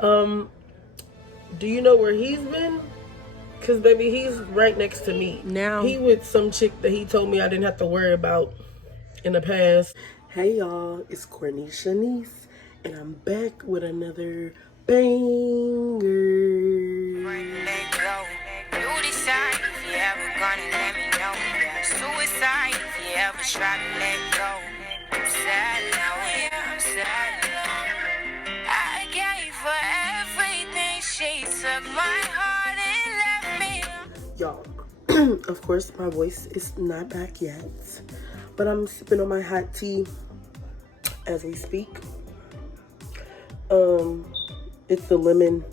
Um, do you know where he's been? Cause baby, he's right next to me. Now he with some chick that he told me I didn't have to worry about in the past. Hey y'all, it's Courtney Shanice, and I'm back with another banger. I gave her everything. She took my heart and left me. Y'all, of course, my voice is not back yet, but I'm sipping on my hot tea as we speak. It's the lemon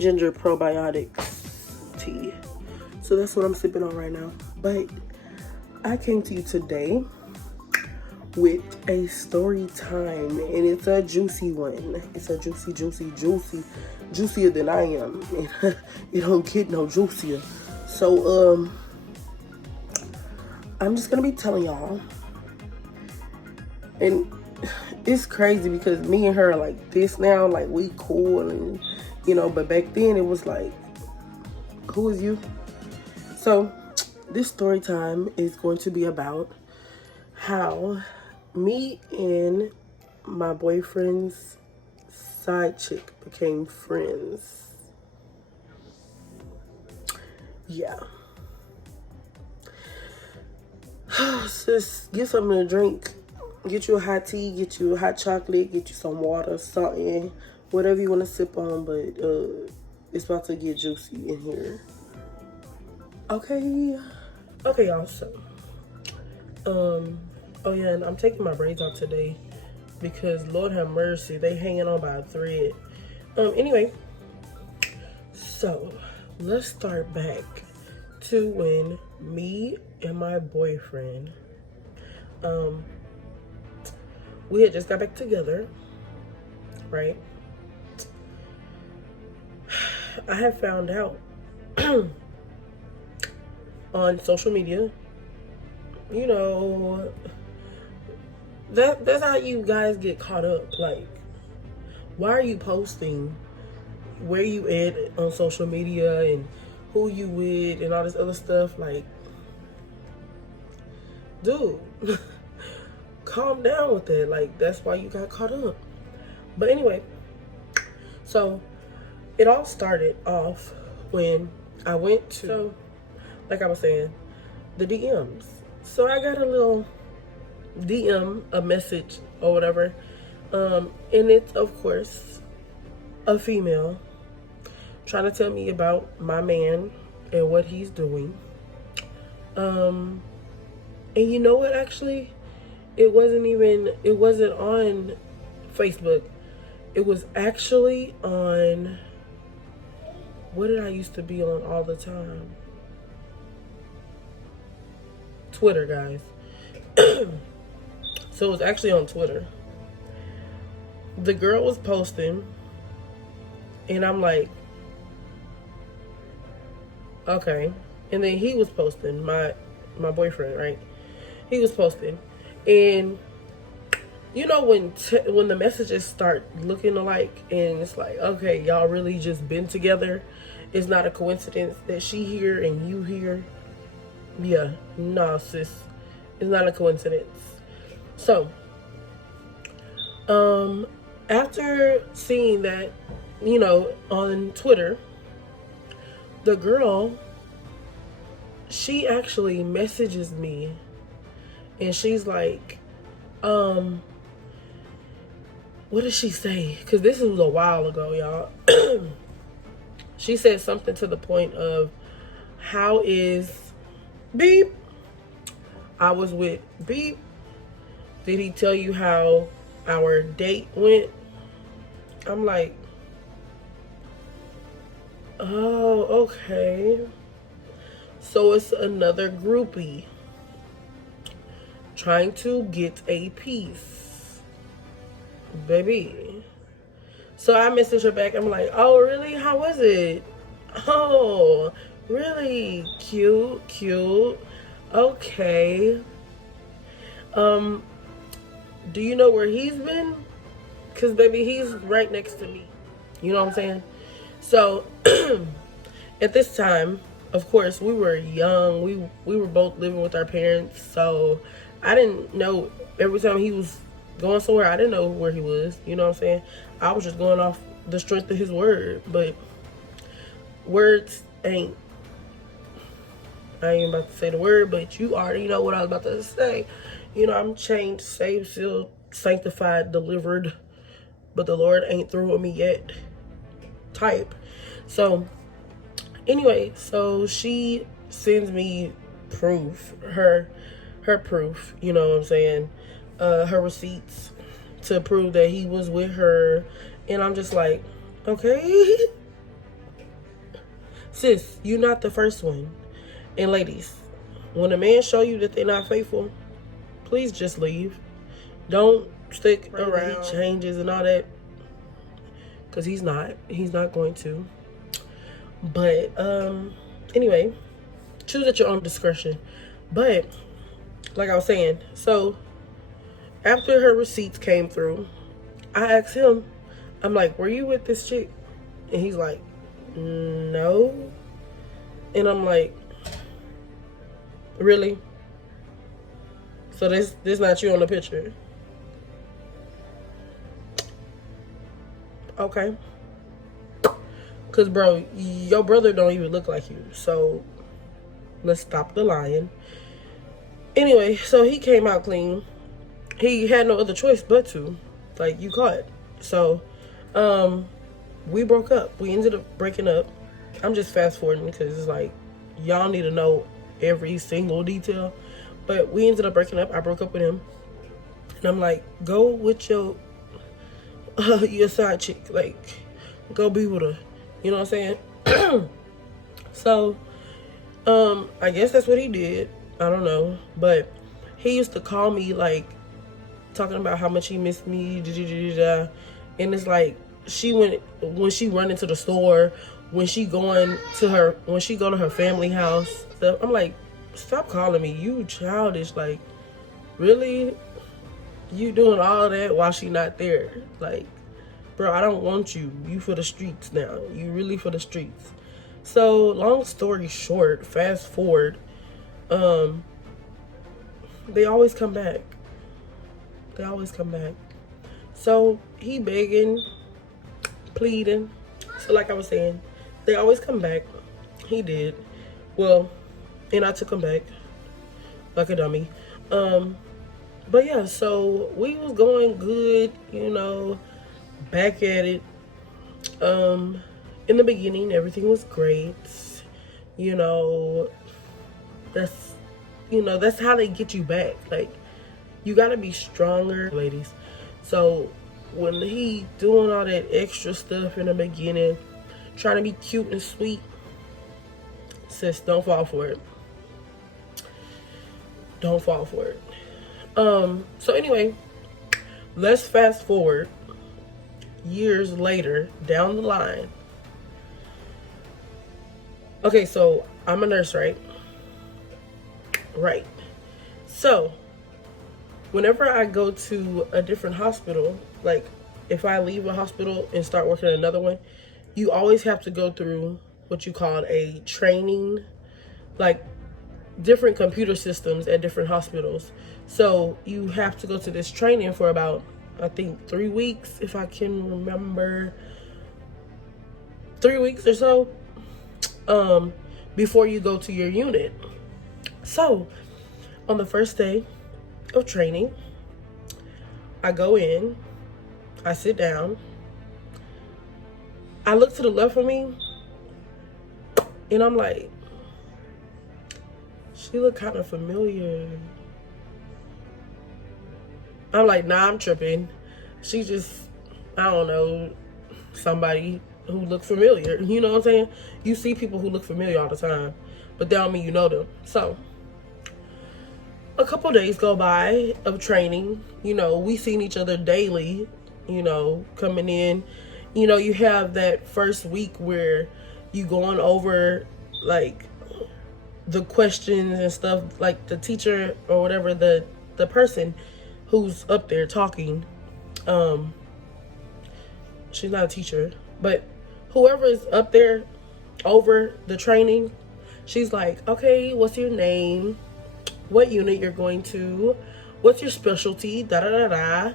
ginger probiotics tea. So that's what I'm sipping on right now. But I came to you today with a story time, and it's a juicy one. It's a juicier than I am. It don't get no juicier. So I'm just gonna be telling y'all, and it's crazy because me and her are like this now, like we cool, and but back then it was like, who is you? So this story time is going to be about how me and my boyfriend's side chick became friends. Yeah. Sis, get something to drink. Get you a hot tea, get you a hot chocolate, get you some water, something, whatever you want to sip on, but it's about to get juicy in here. Okay, y'all, so oh yeah, and I'm taking my braids out today because Lord have mercy, they hanging on by a thread. Anyway, so let's start back to when me and my boyfriend, we had just got back together, right? I had found out on social media, that's how you guys get caught up. Like, why are you posting where you at on social media and who you with and all this other stuff? Like, dude, calm down with that. Like, that's why you got caught up. But anyway, so it all started off when I went to, like I was saying, the DMs. So I got a little DM, a message or whatever, and it's of course a female trying to tell me about my man and what he's doing. And you know what, actually, it wasn't on Facebook. It was actually on, what did I used to be on all the time? Twitter, guys. So it was actually on Twitter. The girl was posting, and I'm like, okay. And then he was posting, my boyfriend, right? He was posting, and when the messages start looking alike, and it's like, okay, y'all really just been together. It's not a coincidence that she here and you here. Yeah, nah, sis, it's not a coincidence. So, after seeing that, on Twitter, the girl, she actually messages me, and she's like, what did she say? Because this was a while ago, y'all. She said something to the point of, how is Beep? I was with Beep. Did he tell you how our date went? I'm like, oh, okay. So it's another groupie trying to get a piece, baby. So I messaged her back. I'm like, oh, really? How was it? Oh, really? Cute. Okay. Do you know where he's been? Because, baby, he's right next to me. You know what I'm saying? So, at this time, of course, we were young. We were both living with our parents. So, I didn't know. Every time he was going somewhere, I didn't know where he was. You know what I'm saying? I was just going off the strength of his word. But words ain't... I ain't about to say the word, but you already know what I was about to say. You know, I'm changed, saved, sealed, sanctified, delivered, but the Lord ain't through with me yet type. So, anyway, so she sends me proof, her proof, you know what I'm saying, her receipts to prove that he was with her. And I'm just like, okay. Sis, you're not the first one. And ladies, when a man show you that they're not faithful, please just leave. Don't stick around. He changes and all that, because he's not going to. But anyway, choose at your own discretion. But like I was saying, so after her receipts came through, I asked him, I'm like, were you with this chick? And he's like, no. And I'm like, really? So this not you on the picture? Okay. Cause bro, your brother don't even look like you. So let's stop the lying. Anyway, so he came out clean. He had no other choice but to. Like, you caught. So we broke up. We ended up breaking up. I'm just fast forwarding because it's like y'all need to know every single detail. But we ended up breaking up. I broke up with him. And I'm like, go with your side chick. Like, go be with her. You know what I'm saying? So, I guess that's what he did. I don't know. But he used to call me, like, talking about how much he missed me. And it's like, when she run into the store, when she go to her family house, stuff, I'm like, stop calling me. You childish. Like, really? You doing all that while she not there? Like, bro, I don't want you. You for the streets now. You really for the streets. So, long story short, fast forward, they always come back. They always come back. So, he begging, pleading. So, like I was saying, they always come back. He did. Well, and I took him back like a dummy. But yeah, so we was going good, you know, back at it. In the beginning, everything was great. You know, that's how they get you back. Like, you gotta be stronger, ladies. So when he doing all that extra stuff in the beginning, trying to be cute and sweet, sis, don't fall for it. Don't fall for it. So anyway, let's fast forward years later down the line. Okay, so I'm a nurse, right? Right. So whenever I go to a different hospital, like if I leave a hospital and start working at another one, you always have to go through what you call a training, like different computer systems at different hospitals. So you have to go to this training for about, I think, 3 weeks, if I can remember, 3 weeks or so, before you go to your unit. So on the first day of training, I go in, I sit down, I look to the left of me, and I'm like, she look kind of familiar. I'm like, nah, I'm tripping. She just, I don't know, somebody who look familiar. You know what I'm saying? You see people who look familiar all the time, but that don't mean you know them. So a couple days go by of training. You know, we seen each other daily, you know, coming in. You know, you have that first week where you going over, like, the questions and stuff, like the teacher or whatever, the person who's up there talking, she's not a teacher, but whoever is up there over the training, she's like, okay, what's your name? What unit you're going to? What's your specialty? Da da da da.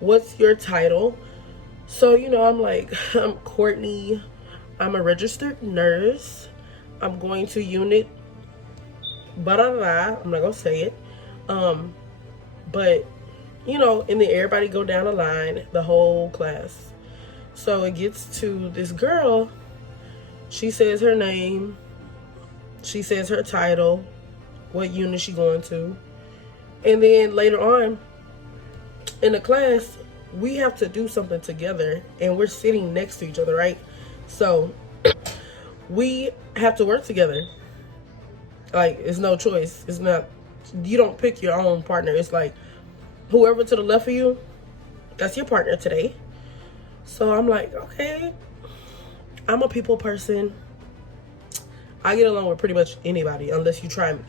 What's your title? So, you know, I'm like, I'm Courtney. I'm a registered nurse. I'm going to unit, da da da. I'm not gonna say it. But you know, and then everybody go down the line, the whole class. So it gets to this girl. She says her name. She says her title, what unit she going to. And then later on in the class, we have to do something together, and we're sitting next to each other, right? So we have to work together. Like, it's no choice. It's not, you don't pick your own partner. It's like, whoever to the left of you, that's your partner today. So I'm like, okay, I'm a people person. I get along with pretty much anybody unless you try me.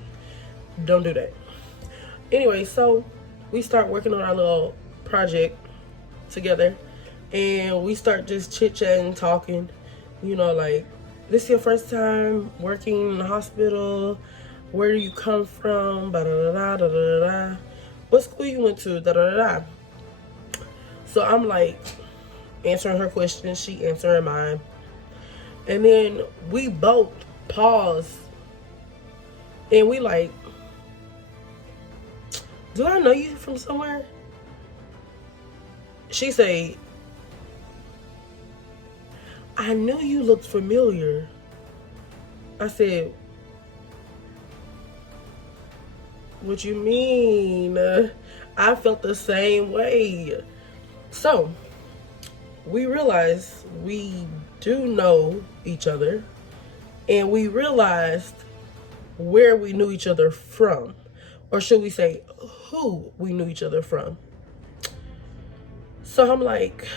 Don't do that. Anyway, so we start working on our little project together, and we start just chit-chatting, talking, you know, like, this is your first time working in the hospital? Where do you come from? Da da da da da da. What school you went to? Da da da da. So I'm like answering her questions, she answering mine, and then we both pause, and we like, do I know you from somewhere? She say, I knew you looked familiar. I said, what you mean? I felt the same way. So we realized we do know each other, and we realized where we knew each other from, or should we say who we knew each other from. So I'm like,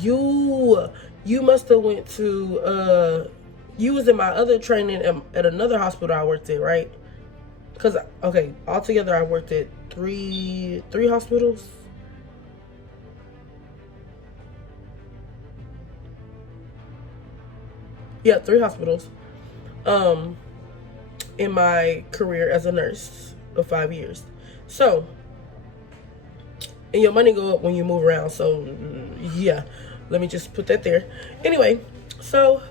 you must have went to you was in my other training at another hospital I worked at, right? Because, okay, altogether I worked at three hospitals. Yeah, 3 hospitals in my career as a nurse of 5 years. So, and your money go up when you move around. So, yeah, let me just put that there. Anyway, so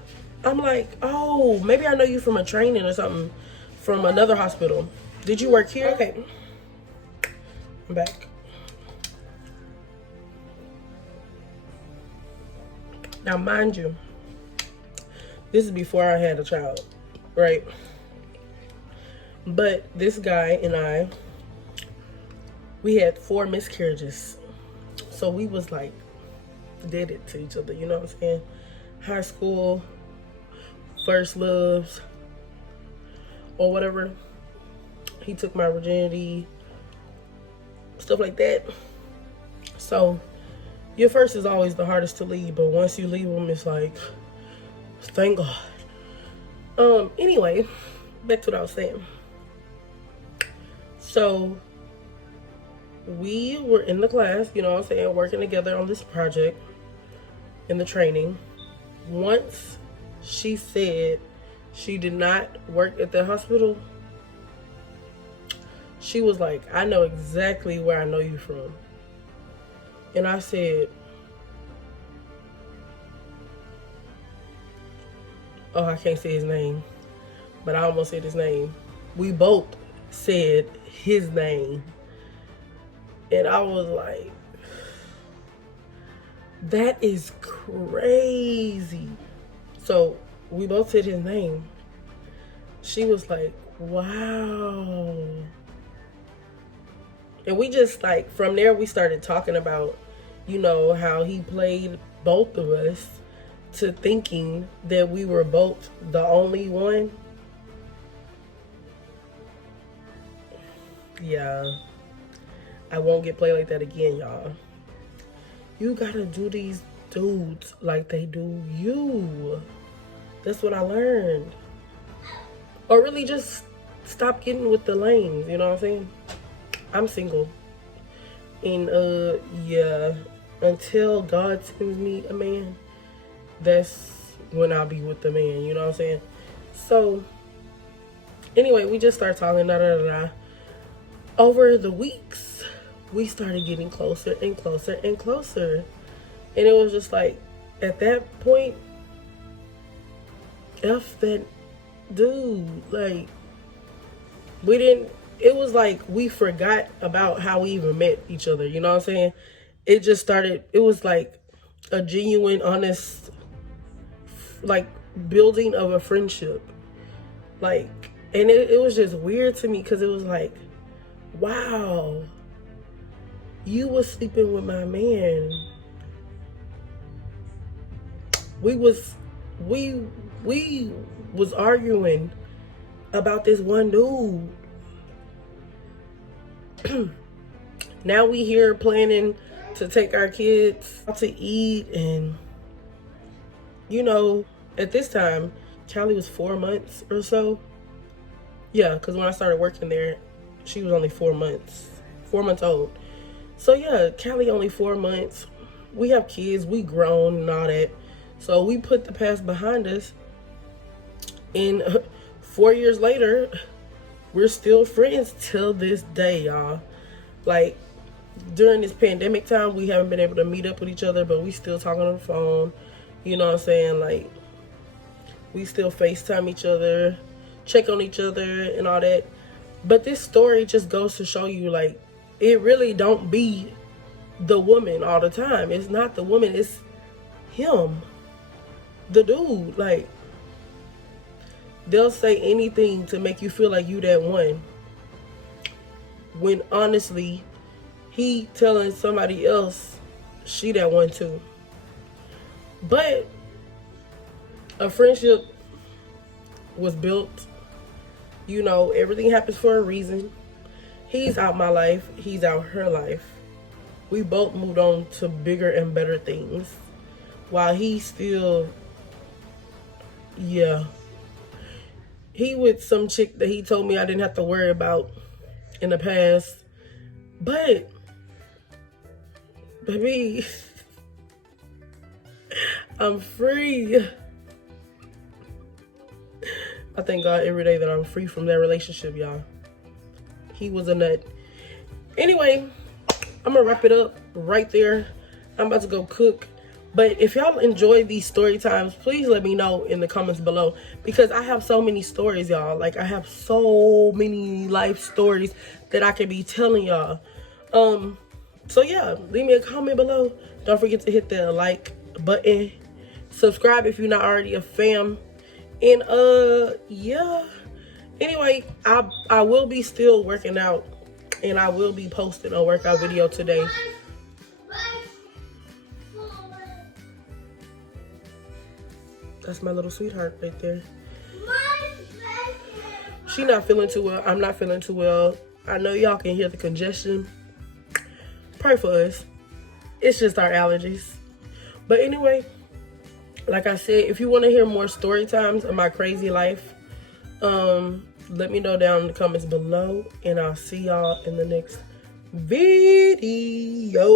I'm like, oh, maybe I know you from a training or something from another hospital. Did you work here? Okay, I'm back. Now, mind you, this is before I had a child, right? But this guy and I, we had 4 miscarriages. So we was like, did it to each other, you know what I'm saying? High school, first loves, or whatever. He took my virginity, stuff like that. So your first is always the hardest to leave, but once you leave them, it's like, thank God. Anyway, back to what I was saying. So we were in the class, you know what I'm saying, working together on this project in the training. Once she said she did not work at the hospital, she was like, I know exactly where I know you from. And I said, oh, I can't say his name, but I almost said his name. We both said his name. And I was like, that is crazy. So we both said his name. She was like, wow. And we just like, from there we started talking about, you know, how he played both of us to thinking that we were both the only one. Yeah, I won't get played like that again, y'all. You gotta do these dudes like they do you. That's what I learned. Or really just stop getting with the lanes, you know what I'm saying? I'm single. And yeah, until God sends me a man, that's when I'll be with the man, you know what I'm saying? So anyway, we just start talking, over the weeks we started getting closer and closer and closer, and it was just like, at that point, F that dude, like, we didn't, it was like we forgot about how we even met each other, you know what I'm saying? It just started, it was like a genuine, honest, like, building of a friendship. Like, and it was just weird to me because it was like, wow, you was sleeping with my man. We was arguing about this one dude. Now we here planning to take our kids out to eat, and you know, at this time, Callie was 4 months or so. Yeah, because when I started working there, she was only 4 months old. So yeah, Callie only 4 months. We have kids, we grown and all that. So we put the past behind us, and 4 years later, we're still friends till this day, y'all. Like, during this pandemic time, we haven't been able to meet up with each other, but we still talk on the phone. You know what I'm saying? Like, we still FaceTime each other, check on each other and all that. But this story just goes to show you, like, it really don't be the woman all the time. It's not the woman, it's him, the dude. Like, they'll say anything to make you feel like you that one, when honestly, he telling somebody else she that one too. But a friendship was built. You know, everything happens for a reason. He's out my life, he's out her life. We both moved on to bigger and better things, while he still, yeah, he with some chick that he told me I didn't have to worry about in the past. But baby, I'm free. I thank God every day that I'm free from that relationship, y'all. He was a nut. Anyway, I'm gonna wrap it up right there. I'm about to go cook. But if y'all enjoy these story times, please let me know in the comments below, because I have so many stories, y'all. Like, I have so many life stories that I can be telling y'all. So yeah, leave me a comment below. Don't forget to hit the like button. Subscribe if you're not already a fam. And yeah. Anyway, I will be still working out, and I will be posting a workout video today. That's my little sweetheart right there. She not feeling too well. I'm not feeling too well. I know y'all can hear the congestion. Pray for us. It's just our allergies. But anyway, like I said, if you want to hear more story times of my crazy life, let me know down in the comments below, and I'll see y'all in the next video.